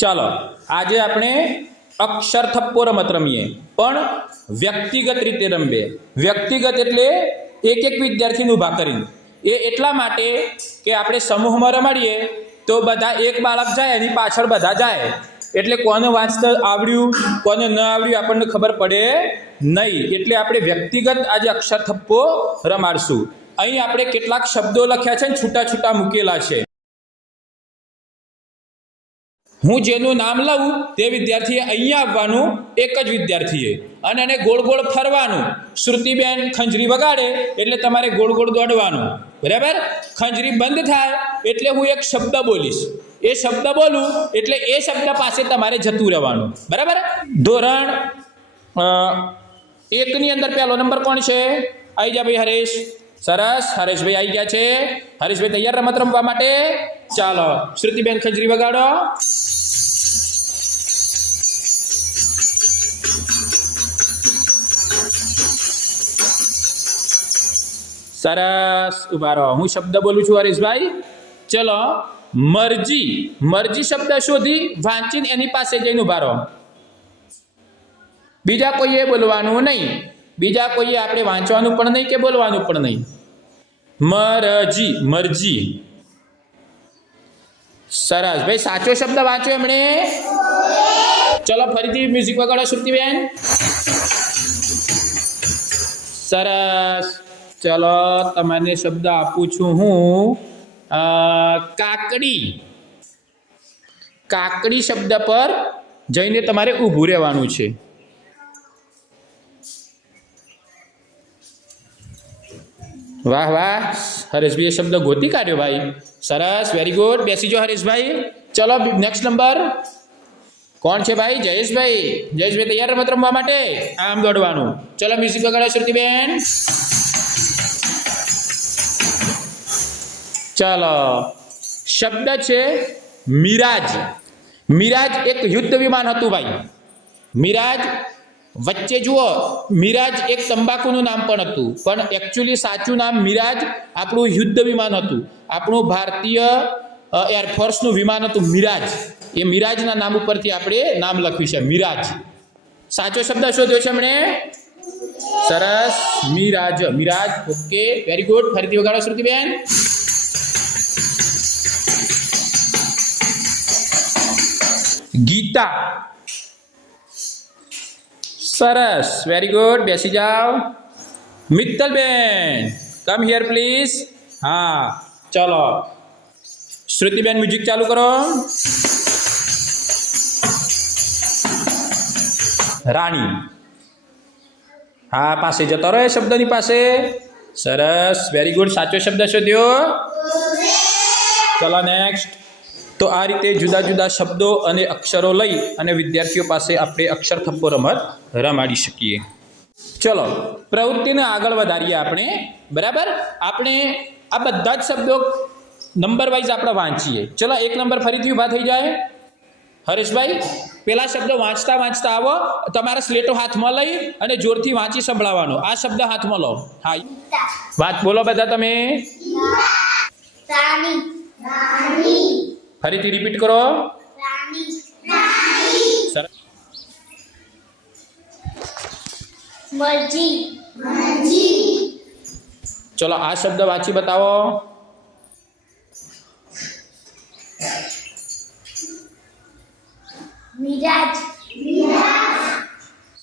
ચાલો આજે આપણે અક્ષર થપ્પો રમત રમીએ, પણ વ્યક્તિગત રીતે રમીએ. વ્યક્તિગત એટલે એક એક વિદ્યાર્થીને ઊભા કરીને. એ એટલા માટે કે આપણે સમૂહમાં રમાડીએ તો બધા એક બાળક જાય એની પાછળ બધા જાય, એટલે કોને વાંચતા આવડ્યું કોને ન આવડ્યું આપણને ખબર પડે નહીં. એટલે આપણે વ્યક્તિગત આજે અક્ષર થપ્પો રમાડશું. અહીં આપણે કેટલાક શબ્દો લખ્યા છે ને છૂટા છૂટા મૂકેલા છે. હું જેનું નામ લઉં તે વિદ્યાર્થીએ અહીંયા આવવાનું, એક જ વિદ્યાર્થીએ, અને એને ગોળ ગોળ ફરવાનું. શ્રુતિબેન ખંજરી વગાડે એટલે તમારે ગોળ ગોળ દોડવાનું, બરાબર? ખંજરી બંધ થાય એટલે હું એક શબ્દ બોલીશ, એ શબ્દ બોલું એટલે એ શબ્દ પાસે તમારે જતું રહેવાનું, બરાબર? ધોરણ 1 ની અંદર પહેલો નંબર કોણ છે? આવી જા ભાઈ હરેશ. સરસ, હરેશભાઈ આવી ગયા છે. હરેશભાઈ તૈયાર રમત રમવા માટે? ચાલો શ્રુતિબેન ખંજરી વગાડો. સરસ, ઉભા રહો. હું શબ્દ બોલું છું હરેશભાઈ. ચલો, મરજી. મરજી શબ્દ શોધી વાંચીને એની પાસે જઈને ઉભા રહો. બીજા કોઈએ બોલવાનું નહીં, બીજા કોઈએ આપણે વાંચવાનું પણ નહીં કે બોલવાનું પણ નહીં. મરજી, મરજી. સરસ ભાઈ, સાચો શબ્દ વાંચો એમણે. ચલો ફરીથી મ્યુઝિક વગાડો શ્રુતિબેન. સરસ. ચલો તમને શબ્દ આપું છું હું, કાકડી. કાકડી શબ્દ પર જઈને તમારે ઊભું રહેવાનું છે. વાહ વાહ, હરેશભાઈ શબ્દ ગોતી કાઢ્યો ભાઈ. સરસ, વેરી ગુડ. બેસી જાઓ હરેશભાઈ. ચલો નેક્સ્ટ નંબર કોણ છે ભાઈ? જયેશભાઈ. જયેશભાઈ તૈયાર રમત રમવા માટે? આમ દોડવાનું. ચલો મ્યુઝિક વગાડો શ્રુતિબેન. ચાલો, શબ્દ છે મિરાજ. મિરાજ એક યુદ્ધ વિમાન હતું ભાઈ. મિરાજ વચ્ચે જુઓ, મિરાજ એક તંબાકુનું નામ પણ હતું, પણ એકચ્યુઅલી સાચું નામ મિરાજ આપણું યુદ્ધ વિમાન હતું. આપણું ભારતીય એરફોર્સનું વિમાન હતું મિરાજ. એ મિરાજના નામ ઉપરથી આપણે નામ લખ્યું છે મિરાજ. સાચો શબ્દ શોધ્યો છે એમણે. સરસ, Miraj. Miraj, okay, very good. ફરીથી વગાડો શ્રુતિબેન. ગીતા. સરસ, વેરી ગુડ. બેસી જાઓ. મિત્તલબેન, કમ હિયર પ્લીઝ. હા, ચલો શ્રુતિબેન મ્યુઝિક ચાલુ કરો. રાણી. હા, પાસે જતો રહો એ શબ્દની પાસે. સરસ, વેરી ગુડ. સાચો શબ્દ શોધ્યો. ચલો નેક્સ્ટ. તો આ રીતે જુદા જુદા શબ્દો અને અક્ષરો લઈ અને વિદ્યાર્થીઓ પાસે આપણે અક્ષર થપ્પો રમત રમાડી શકીએ. ચલો પ્રવૃત્તિને આગળ વધારીએ આપણે, બરાબર? આપણે આ બધા જ શબ્દો નંબર વાઇઝ આપણે વાંચીએ. ચલો એક નંબર ફરીથી ઊભા થઈ જાય. હરેશભાઈ, પેલા શબ્દો વાંચતા વાંચતા આવો. તમારા સ્લેટો હાથમાં લઈ અને જોરથી વાંચી સંભળાવવાનો. આ શબ્દ હાથમાં લો. હા, વાત બોલો બધા તમે. ફરીથી રિપીટ કરો. સરસ. મરજી. ચલો આ શબ્દ વાંચી બતાવો. મિરાજ.